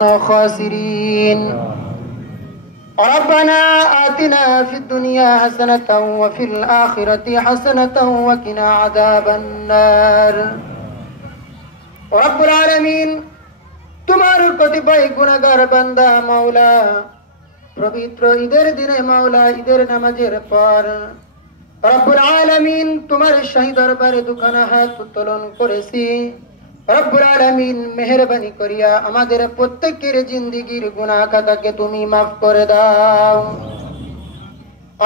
خاسرين ربنا آتنا في الدنيا حسنة وفي الآخرة حسنة وقنا عذاب النار رب العالمين তোমার কতিপয় গুনাহগার বান্দা মাওলা পবিত্র ঈদের দিনে মাওলা ঈদের নামাজের পর রব্বুল আলামিন তোমার শাহী দরবারে দুখানা হাত উত্তোলন করেছি রব্বুল আলামিন মেহেরবানি করিয়া আমাদের প্রত্যেকের জিন্দেগীর গুনাহ খাতাকে তুমি maaf করে দাও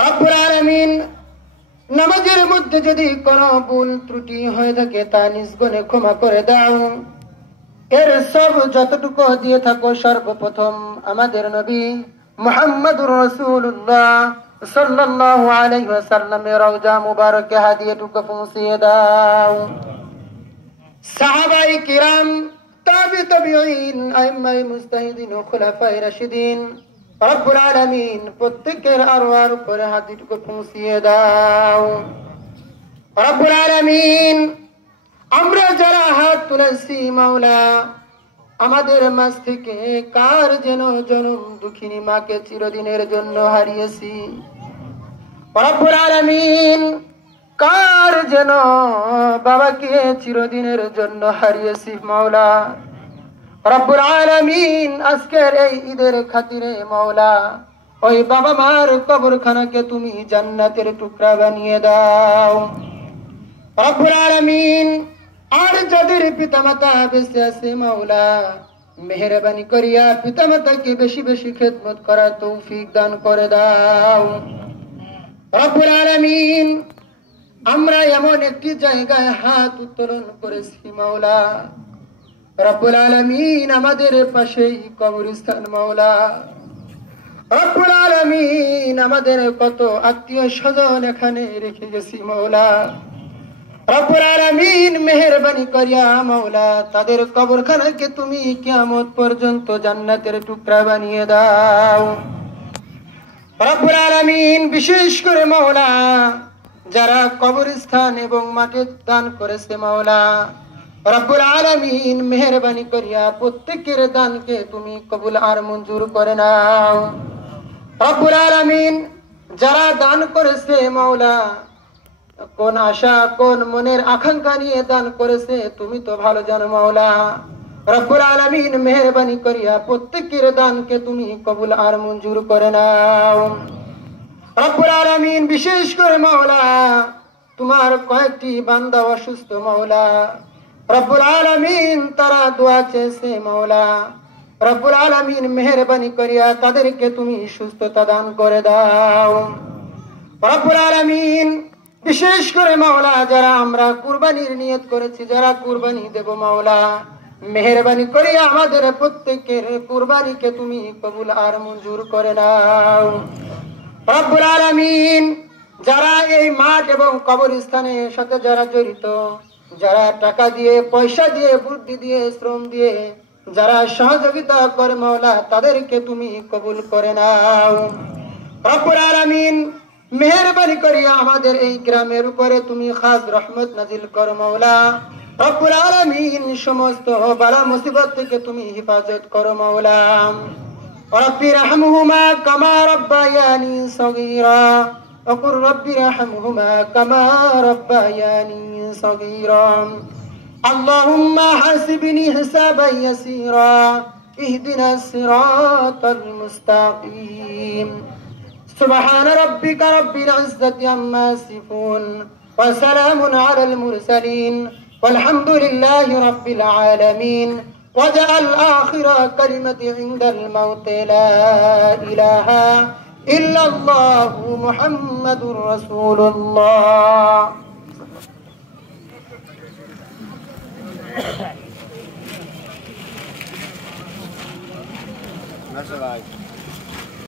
রব্বুল আলামিন নামাজের মধ্যে যদি কোনো ভুল ত্রুটি হয়ে থাকে তা নিজ গুণে ক্ষমা করে দাও এর সব যতটুকু দিয়ে থাকো সর্বপ্রথম আমাদের নবী মুহাম্মদুর রাসূলুল্লাহ সাল্লাল্লাহু আলাইহি ওয়াসাল্লামের রওজা মুবারকে হাদিয়াটুকু পৌঁছিয়ে দাও সাহাবায়ে কিরাম তাবিঈন আইম্মায়ে মুজতাহিদিন ও খুলাফায়ে রাশিদিন রব্বুল আলামিন প্রত্যেকের আরওয়ার উপরে হাদিয়াটুকু পৌঁছিয়ে দাও রব্বুল আলামিন আমরা যারা হাত তুলেছি মাওলা আমাদের মাঝ থেকে কার যেন জনম দুঃখিনী মাকে চিরদিনের জন্য হারিয়েছি রব্বুল আলামিন কার যেন বাবাকে চিরদিনের জন্য হারিয়েছি মাওলা রব্বুল আলামিন আজকের এই ঈদের খাতিরে মাওলা ওই বাবা মার কবরখানাকে তুমি জান্নাতের টুকরা বানিয়ে দাও রব্বুল আলামিন আর যাদের পিতামাতা বেঁচে আছে মাওলা মেহেরবানি করিয়া পিতামাতাকে বেশি বেশি খেদমত করার তৌফিক দান করে দাও রব্বুল আলামিন আমরা এমন একটি জায়গায় হাত উত্তোলন করেছি মাওলা রব্বুল আলামিন আমাদের পাশেই কবরস্থান মাওলা রব্বুল আলামিন আমাদের কত আত্মীয় স্বজন এখানে রেখে গেছি মাওলা রব্বুল আলামিন মেহেরবানি করিয়া মাওলা তাদের কবরখানাকে তুমি কিয়ামত পর্যন্ত জান্নাতের টুকরা বানিয়ে দাও রব্বুল আলামিন বিশেষ করে মাওলা যারা কবরস্থান এবং মাটি দান করেছে মাওলা রব্বুল আলামিন মেহেরবানি করিয়া প্রত্যেকের দানকে তুমি কবুল আর মঞ্জুর করে নাও রব্বুল আলামিন যারা দান করেছে মাওলা কোন আশা কোন মনের আকাঙ্ক্ষা নিয়ে দান করেছে তুমি তো ভালো জানো মাওলা রব্বুল আলামিন মেহেরবানি করিয়া প্রত্যেকের দানকে তুমি কবুল আর মঞ্জুর করে নাও রব্বুল আলামিন বিশেষ করে মাওলা তোমার কয়েকটি বান্দা অসুস্থ মাওলা রব্বুল আলামিন তারা দোয়া চেয়েছে মাওলা রব্বুল আলামিন মেহেরবানি করিয়া তাদেরকে তুমি সুস্থতা দান করে দাও রব্বুল আলামিন বিশেষ করে মাওলা যারা আমরা কুরবানির নিয়ত করেছি যারা কুরবানি দেব মাওলা মেহেরবানি করিয়া আমাদের প্রত্যেকের কুরবানিকে তুমি কবুল আর মঞ্জুর করে নাও রব্বুল আলামিন যারা এই মাঠ এবং কবরস্থানের সাথে যারা জড়িত যারা টাকা দিয়ে পয়সা দিয়ে বুদ্ধি দিয়ে শ্রম দিয়ে যারা সহযোগিতা করে মাওলা তাদেরকে তুমি কবুল করে নাও রব্বুল আলামিন মেহেরবানি করিয়া আমাদের এই গ্রামের উপরে তুমি খাস রহমত নাজিল করো মাওলা রব্বুল আলামিন সমস্ত বালা মুসিবত থেকে তুমি হেফাজত করো মাওলা রব্বি রহমহুমা কামা রব্বায়ানি সগীরা وقل رب ارحمهما كما ربياني صغيرا اللهم حاسبني حسابا يسيرا اهدنا الصراط المستقيم سبحان ربك رب العزة عما يصفون وسلام على المرسلين والحمد لله رب العالمين وجعل آخر كلمة عند الموت لا إله إلا الله محمد رسول الله